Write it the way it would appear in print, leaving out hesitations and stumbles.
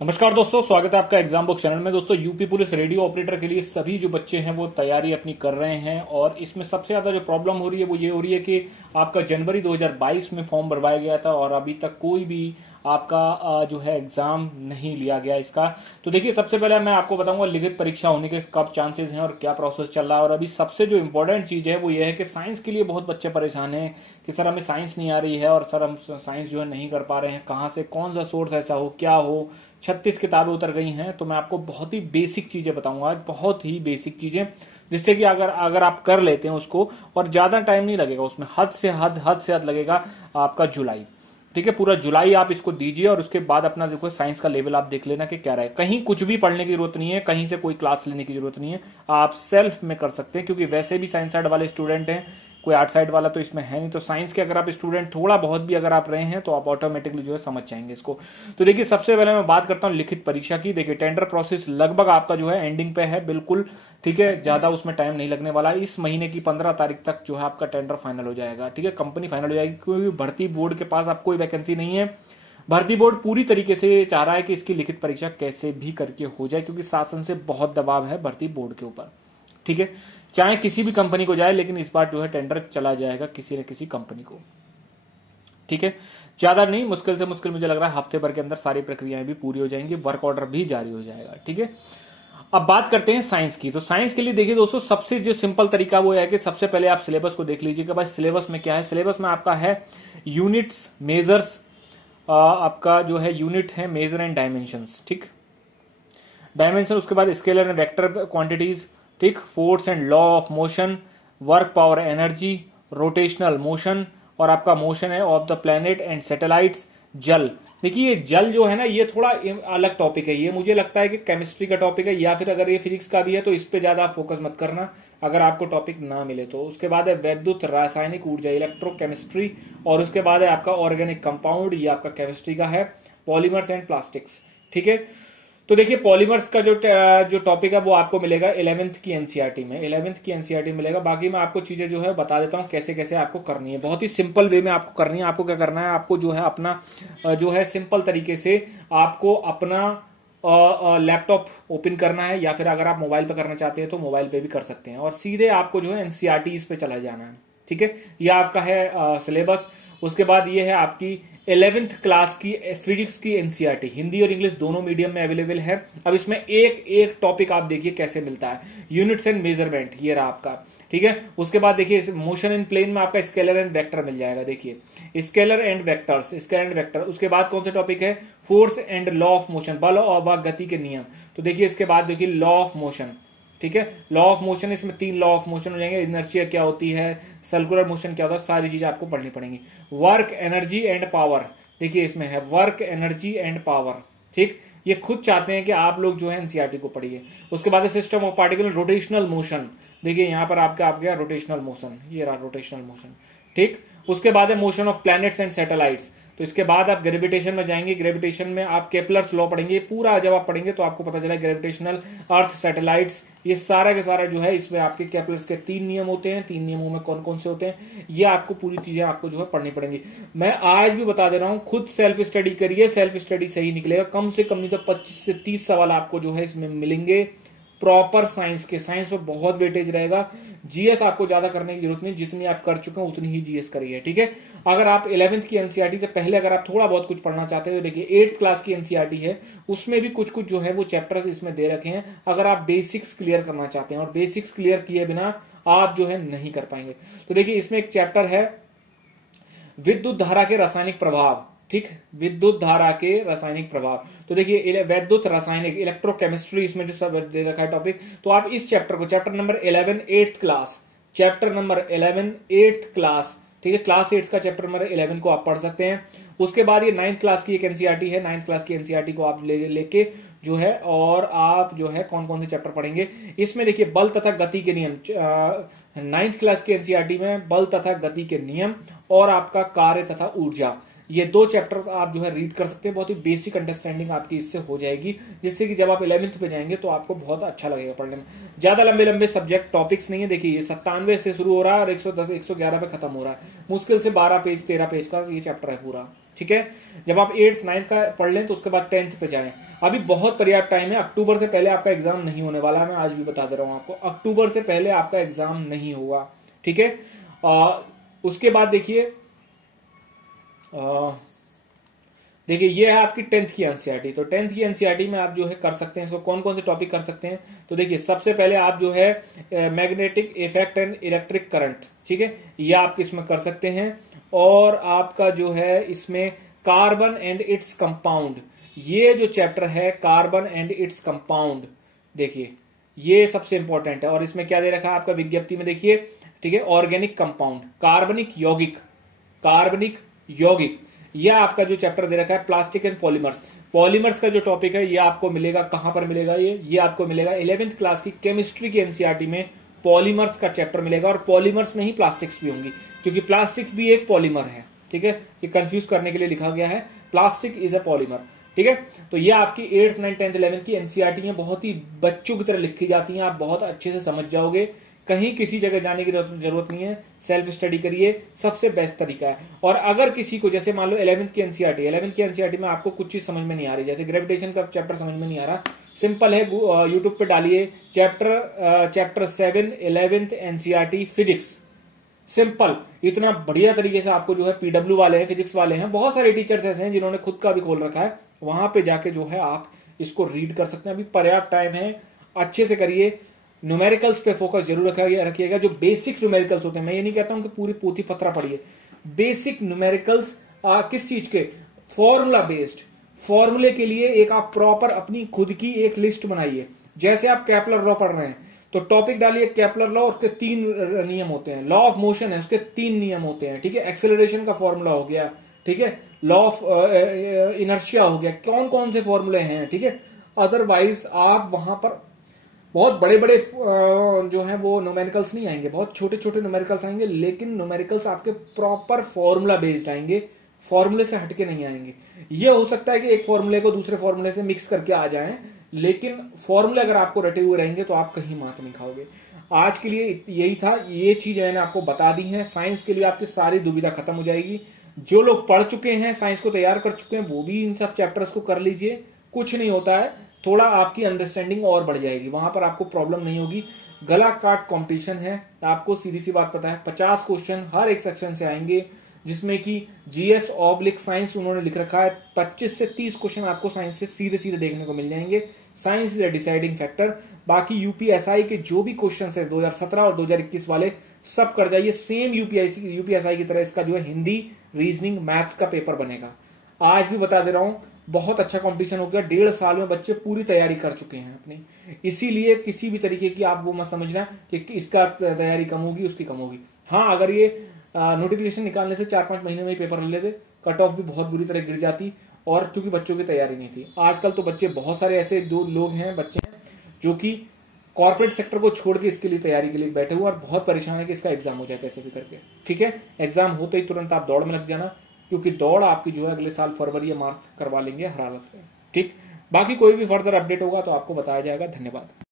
नमस्कार दोस्तों, स्वागत है आपका एग्जाम बुक चैनल में। दोस्तों, यूपी पुलिस रेडियो ऑपरेटर के लिए सभी जो बच्चे हैं वो तैयारी अपनी कर रहे हैं और इसमें सबसे ज्यादा जो प्रॉब्लम हो रही है वो ये हो रही है कि आपका जनवरी 2022 में फॉर्म भरवाया गया था और अभी तक कोई भी आपका जो है एग्जाम नहीं लिया गया इसका। तो देखिए, सबसे पहले मैं आपको बताऊंगा लिखित परीक्षा होने के कब चांसेस हैं और क्या प्रोसेस चल रहा है। और अभी सबसे जो इंपॉर्टेंट चीज है वो ये है कि साइंस के लिए बहुत बच्चे परेशान हैं कि सर हमें साइंस नहीं आ रही है और सर हम साइंस जो है नहीं कर पा रहे हैं, कहाँ से कौन सा सोर्स ऐसा हो, क्या हो। 36 किताबें उतर गई हैं। तो मैं आपको बहुत ही बेसिक चीजें बताऊंगा आज, बहुत ही बेसिक चीजें, जिससे कि अगर आप कर लेते हैं उसको, और ज्यादा टाइम नहीं लगेगा उसमें, हद से हद लगेगा आपका जुलाई। ठीक है, पूरा जुलाई आप इसको दीजिए और उसके बाद अपना देखो साइंस का लेवल आप देख लेना कि क्या रहे। कहीं कुछ भी पढ़ने की जरूरत नहीं है, कहीं से कोई क्लास लेने की जरूरत नहीं है, आप सेल्फ में कर सकते हैं। क्योंकि वैसे भी साइंस साइड वाले स्टूडेंट हैं, कोई आर्ट साइड वाला तो इसमें है नहीं। तो साइंस के अगर आप स्टूडेंट थोड़ा बहुत भी अगर आप रहे हैं तो आप ऑटोमेटिकली जो है समझ जाएंगे इसको। तो देखिए, सबसे पहले मैं बात करता हूं लिखित परीक्षा की। देखिए, टेंडर प्रोसेस लगभग आपका जो है एंडिंग पे है बिल्कुल। ठीक है, ज्यादा उसमें टाइम नहीं लगने वाला। इस महीने की 15 तारीख तक जो है आपका टेंडर फाइनल हो जाएगा। ठीक है, कंपनी फाइनल हो जाएगी, क्योंकि भर्ती बोर्ड के पास अब कोई वैकेंसी नहीं है। भर्ती बोर्ड पूरी तरीके से चाह रहा है कि इसकी लिखित परीक्षा कैसे भी करके हो जाए, क्योंकि शासन से बहुत दबाव है भर्ती बोर्ड के ऊपर। ठीक है, चाहे किसी भी कंपनी को जाए, लेकिन इस बार जो है टेंडर चला जाएगा किसी न किसी कंपनी को। ठीक है, ज्यादा नहीं, मुश्किल से मुश्किल मुझे लग रहा है हफ्ते भर के अंदर सारी प्रक्रियाएं भी पूरी हो जाएंगी, वर्क ऑर्डर भी जारी हो जाएगा। ठीक है, अब बात करते हैं साइंस की। तो साइंस के लिए देखिए दोस्तों, सबसे जो सिंपल तरीका वो है कि सबसे पहले आप सिलेबस को देख लीजिए कि भाई सिलेबस में क्या है। सिलेबस में आपका है यूनिट्स, मेजर्स, आपका जो है यूनिट है मेजर एंड डायमेंशंस। ठीक, डायमेंशन, उसके बाद स्केलर एंड वेक्टर क्वांटिटीज, ठीक, force and law of motion, work power energy, rotational motion, और आपका मोशन है of the planet and satellites, जल। देखिए, ये जल जो है ना, ये थोड़ा अलग टॉपिक है। ये मुझे लगता है कि केमिस्ट्री का टॉपिक है, या फिर अगर ये फिजिक्स का भी है तो इस पे ज्यादा फोकस मत करना अगर आपको टॉपिक ना मिले तो। उसके बाद है वैद्युत रासायनिक ऊर्जा, इलेक्ट्रोकेमिस्ट्री, और उसके बाद है आपका ऑर्गेनिक कंपाउंड, ये आपका केमिस्ट्री का है, पॉलीमर्स एंड प्लास्टिक्स। ठीक है, तो देखिए पॉलीमर्स का जो टॉपिक है वो आपको मिलेगा 11th की एनसीईआरटी में। 11th की एनसीईआरटी मिलेगा। बाकी मैं आपको चीजें जो है बता देता हूँ कैसे कैसे आपको करनी है। बहुत ही सिंपल वे में आपको करनी है। आपको क्या करना है, आपको जो है अपना जो है सिंपल तरीके से आपको अपना लैपटॉप ओपन करना है, या फिर अगर आप मोबाइल पे करना चाहते हैं तो मोबाइल पे भी कर सकते हैं, और सीधे आपको जो है एनसीईआरटी पे चला जाना है। ठीक है, यह आपका है सिलेबस। उसके बाद ये है आपकी 11th क्लास की फिजिक्स की एनसीईआरटी, हिंदी और इंग्लिश दोनों मीडियम में अवेलेबल है। अब इसमें एक एक टॉपिक आप देखिए कैसे मिलता है। यूनिट्स एंड मेजरमेंट, ये रहा आपका। ठीक है, उसके बाद देखिए मोशन इन प्लेन में आपका स्केलर एंड वेक्टर मिल जाएगा। देखिए scalar and vectors, scalar and vector. उसके बाद कौन सा टॉपिक है, force and law of motion, बल और गति के नियम। तो देखिए इसके बाद देखिए लॉ ऑफ मोशन। ठीक है, लॉ ऑफ मोशन, इसमें 3 लॉ ऑफ मोशन हो जाएंगे। इनर्शिया क्या होती है, सर्कुलर मोशन क्या होता है, सारी चीजें आपको पढ़नी पड़ेंगी। वर्क, एनर्जी एंड पावर, देखिए इसमें है वर्क, एनर्जी एंड पावर। ठीक, ये खुद चाहते हैं कि आप लोग जो है एनसीईआरटी को पढ़िए। उसके बाद system of particle, rotational motion. देखिए यहाँ पर आपका आ गया रोटेशनल मोशन, ये रहा रोटेशनल मोशन। ठीक, उसके बाद है motion of planets and satellites. तो इसके बाद आप ग्रेविटेशन में जाएंगे। ग्रेविटेशन में आप केपलर्स लॉ पढ़ेंगे। पूरा जब आप पढ़ेंगे तो आपको पता चला ग्रेविटेशनल, अर्थ, सैटेलाइट्स, ये सारा के सारा जो है इसमें आपके केपलर्स के 3 नियम होते हैं। 3 नियमों में कौन कौन से होते हैं, ये आपको पूरी चीजें आपको जो है पढ़नी पड़ेंगी। मैं आज भी बता दे रहा हूं, खुद सेल्फ स्टडी करिए, सेल्फ स्टडी सही निकलेगा। कम से कम नहीं तो 25 से 30 सवाल आपको जो है इसमें मिलेंगे प्रॉपर साइंस के। साइंस में बहुत वेटेज रहेगा। जीएस आपको ज्यादा करने की जरूरत नहीं, जितनी आप कर चुके हैं उतनी ही जीएस करिए। ठीक है, अगर आप 11th की एनसीईआरटी से पहले अगर आप थोड़ा बहुत कुछ पढ़ना चाहते हैं तो देखिए 8th क्लास की एनसीईआरटी है, उसमें भी कुछ कुछ जो है वो चैप्टर्स इसमें दे रखे हैं। अगर आप बेसिक्स क्लियर करना चाहते हैं, और बेसिक्स क्लियर किए बिना आप जो है नहीं कर पाएंगे। तो देखिए इसमें एक चैप्टर है विद्युत धारा के रासायनिक प्रभाव। ठीक, विद्युत धारा के रासायनिक प्रभाव। तो देखिए वैद्युत रासायनिक, इलेक्ट्रोकेमिस्ट्री इसमें जो सब दे रखा है टॉपिक। तो आप इस चैप्टर को, chapter number 11 8th class, chapter number 11 8th class, ठीक है, क्लास 8 का चैप्टर नंबर 11 को आप पढ़ सकते हैं। उसके बाद ये 9th क्लास की एक एनसीईआरटी है। 9th क्लास की एनसीईआरटी को आप लेके जो है, और आप जो है कौन कौन से चैप्टर पढ़ेंगे इसमें देखिए बल तथा गति के नियम। 9th क्लास की एनसीईआरटी में बल तथा गति के नियम और आपका कार्य तथा ऊर्जा, ये 2 चैप्टर्स आप जो है रीड कर सकते हैं। बहुत ही बेसिक अंडरस्टैंडिंग आपकी इससे हो जाएगी, जिससे कि जब आप 11th पे जाएंगे तो आपको बहुत अच्छा लगेगा पढ़ने में। ज्यादा लंबे लंबे सब्जेक्ट टॉपिक्स नहीं है। देखिए ये 97 से शुरू हो रहा है और 110 111 पे खत्म हो रहा है। मुश्किल से 12 पेज 13 पेज का ये चैप्टर है पूरा। ठीक है। जब आप 8th 9th का पढ़ लें तो उसके बाद 10th पे जाएं। अभी बहुत पर्याप्त टाइम है, अक्टूबर से पहले आपका एग्जाम नहीं होने वाला है, मैं आज भी बता दे रहा हूं आपको, अक्टूबर से पहले आपका एग्जाम नहीं होगा, ठीक है। उसके बाद देखिए ये है आपकी 10th की एनसीईआरटी। तो 10th की एनसीईआरटी में आप जो है कर सकते हैं, इसको कौन कौन से टॉपिक कर सकते हैं। तो देखिए सबसे पहले आप जो है magnetic effect and electric current, ठीक है, ये आप इसमें कर सकते हैं। और आपका जो है इसमें कार्बन एंड इट्स कंपाउंड, ये जो चैप्टर है कार्बन एंड इट्स कंपाउंड, देखिए ये सबसे इंपॉर्टेंट है। और इसमें क्या दे रखा है आपका विज्ञप्ति में, देखिए, ठीक है, ऑर्गेनिक कंपाउंड, कार्बनिक यौगिक, यह आपका जो चैप्टर दे रखा है प्लास्टिक एंड पॉलीमर्स का जो टॉपिक है ये आपको मिलेगा, कहां पर मिलेगा, ये आपको मिलेगा 11th क्लास की केमिस्ट्री की एनसीईआरटी में पॉलीमर्स का चैप्टर मिलेगा। और पॉलीमर्स में ही प्लास्टिक्स भी होंगी, क्योंकि प्लास्टिक भी एक पॉलीमर है, ठीक है, ये कंफ्यूज करने के लिए लिखा गया है, प्लास्टिक इज अ पॉलीमर, ठीक है। तो ये आपकी 8th 9th 10th 11th की एनसीईआरटी है, बहुत ही बच्चों की तरह लिखी जाती हैं, आप बहुत अच्छे से समझ जाओगे, कहीं किसी जगह जाने की जरूरत नहीं है, सेल्फ स्टडी करिए, सबसे बेस्ट तरीका है। और अगर किसी को, जैसे मान लो 11th की एनसीईआरटी में आपको कुछ चीज समझ में नहीं आ रही, जैसे ग्रेविटेशन का चैप्टर समझ में नहीं आ रहा, सिंपल है, यूट्यूब पे डालिए chapter 7 11th NCERT physics, simple, इतना बढ़िया तरीके से आपको जो है पीडब्ल्यू वाले हैं, फिजिक्स वाले हैं, बहुत सारे टीचर्स ऐसे हैं जिन्होंने खुद का भी खोल रखा है, वहां पे जाके जो है आप इसको रीड कर सकते हैं। अभी पर्याप्त टाइम है, अच्छे से करिए। न्यूमेरिकल्स पे फोकस जरूर रखिएगा, जो बेसिक न्यूमेरिकल्स होते हैं, मैं ये नहीं कहता हूं कि पूरी पोथी पत्रा पढ़िए, बेसिक न्यूमेरिकल्स किस चीज के, फॉर्मूला बेस्ड, फॉर्मूले के लिए एक आप प्रॉपर अपनी खुद की एक लिस्ट बनाइए। जैसे आप केपलर लॉ पढ़ रहे हैं तो टॉपिक डालिए केपलर लॉ, उसके 3 नियम होते हैं, लॉ ऑफ मोशन है उसके 3 नियम होते हैं, ठीक है, एक्सेलरेशन का फॉर्मूला हो गया, ठीक है, लॉ ऑफ इनर्शिया हो गया, कौन कौन से फॉर्मूले हैं, ठीक है। अदरवाइज आप वहां पर बहुत बड़े बड़े जो है वो न्यूमेरिकल्स नहीं आएंगे, बहुत छोटे छोटे न्यूमेरिकल्स आएंगे, लेकिन न्यूमेरिकल्स आपके प्रॉपर फॉर्मूला बेस्ड आएंगे, फॉर्मूले से हटके नहीं आएंगे। ये हो सकता है कि एक फॉर्मूले को दूसरे फॉर्मूले से मिक्स करके आ जाएं, लेकिन फॉर्मूले अगर आपको रटे हुए रहेंगे तो आप कहीं मात नहीं खाओगे। आज के लिए यही था, ये चीज मैंने आपको बता दी है। साइंस के लिए आपकी सारी दुविधा खत्म हो जाएगी। जो लोग पढ़ चुके हैं, साइंस को तैयार कर चुके हैं, वो भी इन सब चैप्टर्स को कर लीजिए, कुछ नहीं होता है, थोड़ा आपकी अंडरस्टैंडिंग और बढ़ जाएगी, वहां पर आपको प्रॉब्लम नहीं होगी। गला काट कंपटीशन है, आपको सीधी सी बात पता है, 50 क्वेश्चन हर एक सेक्शन से आएंगे, जिसमें कि GS/साइंस उन्होंने लिख रखा है, 25 से 30 क्वेश्चन आपको साइंस से सीधे सीधे देखने को मिल जाएंगे। Science is a deciding factor. बाकी यूपीएसआई के जो भी क्वेश्चन है 2017 और 2021 वाले, सब कर जाइए, सेम यूपीएसआई की तरह इसका जो है हिंदी, रीजनिंग, मैथ्स का पेपर बनेगा। आज भी बता दे रहा हूं, बहुत अच्छा कंपटीशन हो गया, 1.5 साल में बच्चे पूरी तैयारी कर चुके हैं अपनी। इसीलिए किसी भी तरीके की आप वो मत समझना कि इसका तैयारी कम होगी, उसकी कम होगी। हाँ, अगर ये नोटिफिकेशन निकालने से 4-5 महीने में ही पेपर ले लेते, कट ऑफ भी बहुत बुरी तरह गिर जाती, और क्योंकि बच्चों की तैयारी नहीं थी। आजकल तो बच्चे, बहुत सारे ऐसे लोग हैं, बच्चे हैं जो कि कॉर्पोरेट सेक्टर को छोड़ के इसके लिए तैयारी के लिए बैठे हुए और बहुत परेशान है कि इसका एग्जाम हो जाए कैसे भी करके, ठीक है। एग्जाम होते ही तुरंत आप दौड़ में लग जाना, क्योंकि दौड़ आपकी जो है अगले साल फरवरी या मार्च करवा लेंगे हर हालत में, ठीक। बाकी कोई भी फर्दर अपडेट होगा तो आपको बताया जाएगा। धन्यवाद।